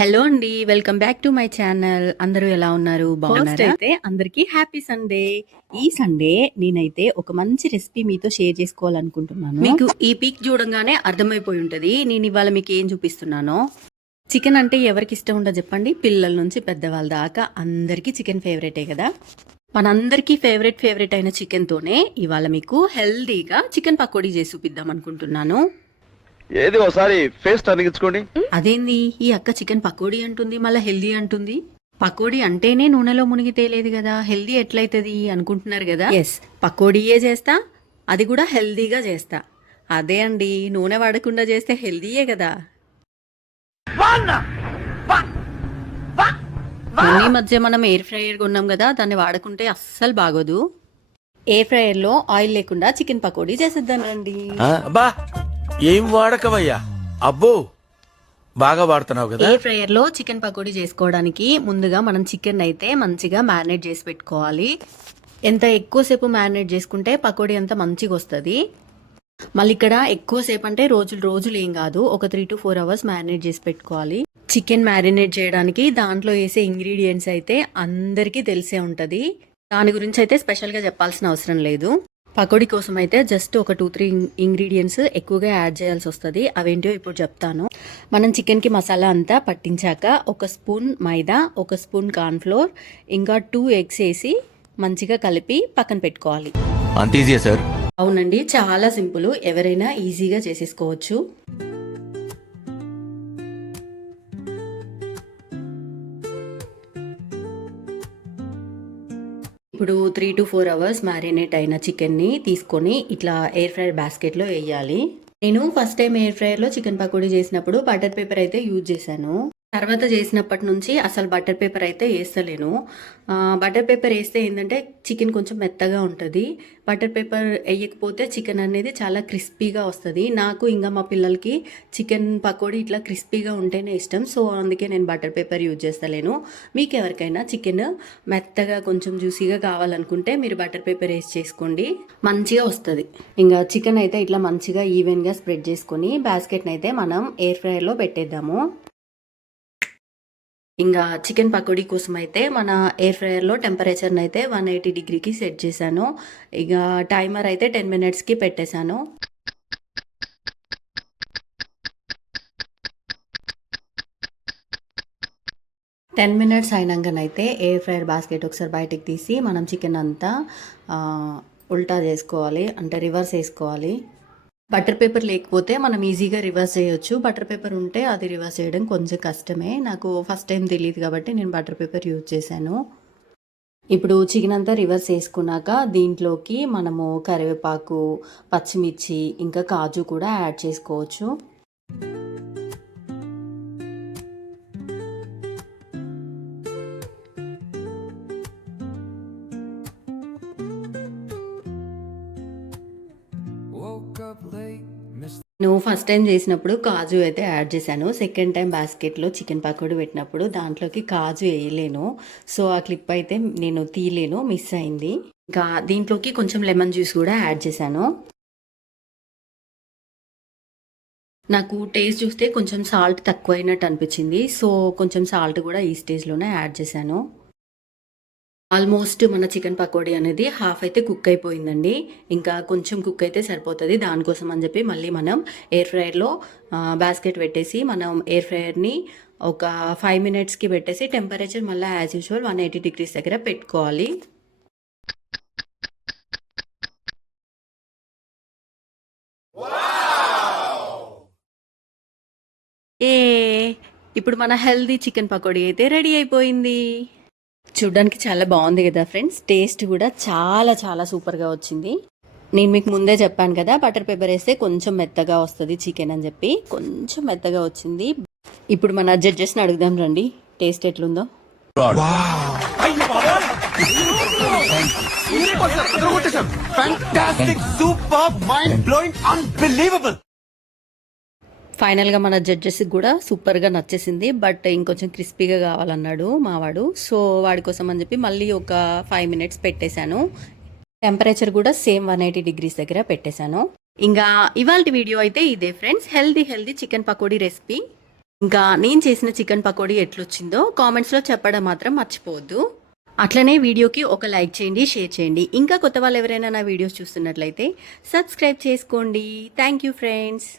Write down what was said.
Hello అండి, welcome back to my channel. అందరూ ఎలా ఉన్నారు? బాగున్నారా? అయితే అందరికీ హ్యాపీ సండే. ఈ సండే నేనైతే ఒక మంచి రెసిపీ మీతో షేర్ చేసుకోవాలనుకుంటున్నాను. మీకు ఈ పిక్ చూడంగానే అర్థమైపోయి ఉంటది నేను ఇవాళ మీకు ఏం చూపిస్తున్నానో. చికెన్ అంటే ఎవరికి ఇష్టం ఉండదు చెప్పండి? పిల్లల నుంచి పెద్దవాళ్ళ దాకా అందరికీ చికెన్ ఫేవరెటే కదా. మనందరికీ ఫేవరెట్ అయిన చికెన్ తోనే ఇవాళ మీకు హెల్దీగా చికెన్ పకోడీ చేసి చూపిద్దాం అనుకుంటున్నాను. ఏది ఒకసారి ఫేస్ తనిగించుకోండి. అదేంది ఈ అక్క చికెన్ పకోడీ అంటుంది, మళ్ళీ హెల్దీ అంటుంది? పకోడీ అంటేనే నూనెలో మునిగి తేలేదు కదా, హెల్దీ ఎట్లయితుంది అనుకుంటున్నారు కదా. ఎస్, పకోడీయే చేస్తా, అది కూడా హెల్దీగా చేస్తా. అదే అండి, నూనె వాడకుండా చేస్తే హెల్దీయే కదా. ఈ మధ్య మనం ఎయిర్ ఫ్రైయర్ కొన్నాం కదా, దాన్ని వాడకుంటే అస్సలు బాగోదు. ఎయిర్ ఫ్రైయర్ లో ఆయిల్ లేకుండా చికెన్ పకోడీ చేసేద్దాం రండి. ఏం వాడకవయ్యా, అబ్బో బాగా వాడుతున్నావు కదా. ఎయిర్ ఫ్రైయర్ లో చికెన్ పకోడీ చేసుకోవడానికి ముందుగా మనం చికెన్ అయితే మంచిగా మ్యారినేట్ చేసి పెట్టుకోవాలి. ఎంత ఎక్కువసేపు మ్యారినేట్ చేసుకుంటే పకోడీ అంత మంచిగా వస్తుంది. మళ్ళీ ఇక్కడ ఎక్కువసేపు అంటే రోజులు ఏం కాదు, ఒక 3 to 4 hours మ్యారినేట్ చేసి పెట్టుకోవాలి. చికెన్ మ్యారినేట్ చేయడానికి దాంట్లో వేసే ఇంగ్రీడియంట్స్ అయితే అందరికీ తెలిసే ఉంటుంది, దాని గురించి అయితే స్పెషల్గా చెప్పాల్సిన అవసరం లేదు. పకోడీ కోసం అయితే జస్ట్ ఒక 2-3 ఇంగ్రీడియంట్స్ ఎక్కువగా యాడ్ చేయాల్సి వస్తుంది. అవేంటో ఇప్పుడు చెప్తాను. మనం చికెన్కి మసాలా అంతా పట్టించాక 1 స్పూన్ మైదా, 1 స్పూన్ కార్న్ఫ్లోర్, ఇంకా 2 eggs వేసి మంచిగా కలిపి పక్కన పెట్టుకోవాలి. అంత ఈజీయా సార్? అవునండి, చాలా సింపుల్, ఎవరైనా ఈజీగా చేసేసుకోవచ్చు. ఇప్పుడు 3 to 4 hours మ్యారినేట్ అయిన చికెన్ని తీసుకొని ఇట్లా ఎయిర్ ఫ్రైయర్ బాస్కెట్లో వేయాలి. నేను ఫస్ట్ టైం ఎయిర్ ఫ్రైయర్లో చికెన్ పకోడీ చేసినప్పుడు బటర్ పేపర్ అయితే యూజ్ చేశాను. తర్వాత చేసినప్పటి నుంచి అసలు బటర్ పేపర్ అయితే వేస్తలేను. బటర్ పేపర్ వేస్తే ఏంటంటే చికెన్ కొంచెం మెత్తగా ఉంటుంది. బటర్ పేపర్ వేయకపోతే చికెన్ అనేది చాలా క్రిస్పీగా వస్తుంది. నాకు ఇంకా మా పిల్లలకి చికెన్ పకోడీ ఇట్లా క్రిస్పీగా ఉంటేనే ఇష్టం. సో అందుకే నేను బటర్ పేపర్ యూజ్ చేస్తలేను. మీకు ఎవరికైనా చికెన్ మెత్తగా కొంచెం జ్యూసీగా కావాలనుకుంటే మీరు బటర్ పేపర్ వేసి చేసుకోండి, మంచిగా వస్తుంది. ఇంకా చికెన్ అయితే ఇట్లా మంచిగా ఈవెన్గా స్ప్రెడ్ చేసుకొని బాస్కెట్ని అయితే మనం ఎయిర్ ఫ్రైయర్లో పెట్టేద్దాము. ఇంకా చికెన్ పకోడీ కోసం అయితే మన ఎయిర్ ఫ్రైయర్లో టెంపరేచర్ని అయితే 180 degreeకి సెట్ చేశాను. ఇక టైమర్ అయితే 10 minutesకి పెట్టేశాను. టెన్ మినిట్స్ అయినాకనైతే ఎయిర్ ఫ్రైయర్ బాస్కెట్ ఒకసారి బయటికి తీసి మనం చికెన్ అంతా ఉల్టా చేసుకోవాలి, అంటే రివర్స్ వేసుకోవాలి. బటర్ పేపర్ లేకపోతే మనం ఈజీగా రివర్స్ చేయొచ్చు, బటర్ పేపర్ ఉంటే అది రివర్స్ చేయడం కొంచెం కష్టమే. నాకు ఫస్ట్ టైం తెలియదు కాబట్టి నేను బటర్ పేపర్ యూజ్ చేశాను. ఇప్పుడు చికెన్ అంతా రివర్స్ వేసుకున్నాక దీంట్లోకి మనము కరివేపాకు, పచ్చిమిర్చి, ఇంకా కాజు కూడా యాడ్ చేసుకోవచ్చు. నేను ఫస్ట్ టైం చేసినప్పుడు కాజు అయితే యాడ్ చేశాను. సెకండ్ టైం బాస్కెట్లో చికెన్ పకోడీ పెట్టినప్పుడు దాంట్లోకి కాజు వేయలేను. సో ఆ క్లిప్ అయితే నేను తీయలేను, మిస్ అయింది. ఇంకా దీంట్లోకి కొంచెం లెమన్ జ్యూస్ కూడా యాడ్ చేశాను. నాకు టేస్ట్ చూస్తే కొంచెం సాల్ట్ తక్కువైనట్టు అనిపించింది, సో కొంచెం సాల్ట్ కూడా ఈ స్టేజ్లోనే యాడ్ చేశాను. ఆల్మోస్ట్ మన చికెన్ పకోడీ అనేది హాఫ్ అయితే కుక్ అయిపోయిందండి. ఇంకా కొంచెం కుక్ అయితే సరిపోతుంది. దానికోసం అని చెప్పి మళ్ళీ మనం ఎయిర్ ఫ్రైయర్లో బాస్కెట్ పెట్టేసి మనం ఎయిర్ ఫ్రైయర్ని ఒక 5 minutesకి పెట్టేసి టెంపరేచర్ మళ్ళీ యాజ్ యూజువల్ 180 degrees దగ్గర పెట్టుకోవాలి. ఇప్పుడు మన హెల్దీ చికెన్ పకోడీ అయితే రెడీ అయిపోయింది. చూడ్డానికి చాలా బాగుంది కదా ఫ్రెండ్స్, టేస్ట్ కూడా చాలా సూపర్గా వచ్చింది. నేను మీకు ముందే చెప్పాను కదా, బటర్ పేపర్ వేస్తే కొంచెం మెత్తగా వస్తుంది చికెన్ అని చెప్పి, కొంచెం మెత్తగా వచ్చింది. ఇప్పుడు మన జడ్జెస్ని అడుగుదాం రండి, టేస్ట్ ఎట్లుందో. ఫైనల్గా మన జడ్జెస్కి కూడా సూపర్గా నచ్చేసింది. బట్ ఇంకొంచెం క్రిస్పీగా కావాలన్నాడు మావాడు, సో వాడి కోసం అని చెప్పి మళ్ళీ ఒక 5 minutes పెట్టేశాను. టెంపరేచర్ కూడా సేమ్ 180 degrees దగ్గర పెట్టేశాను. ఇంకా ఇవాళ వీడియో అయితే ఇదే friends, healthy chicken pakodi recipe. ఇంకా నేను చేసిన చికెన్ పకోడీ ఎట్లొచ్చిందో కామెంట్స్లో చెప్పడం మాత్రం మర్చిపోవద్దు. అట్లనే వీడియోకి ఒక లైక్ చేయండి, షేర్ చేయండి. ఇంకా కొత్త వాళ్ళు ఎవరైనా నా వీడియోస్ చూస్తున్నట్లయితే సబ్స్క్రైబ్ చేసుకోండి. Thank you friends.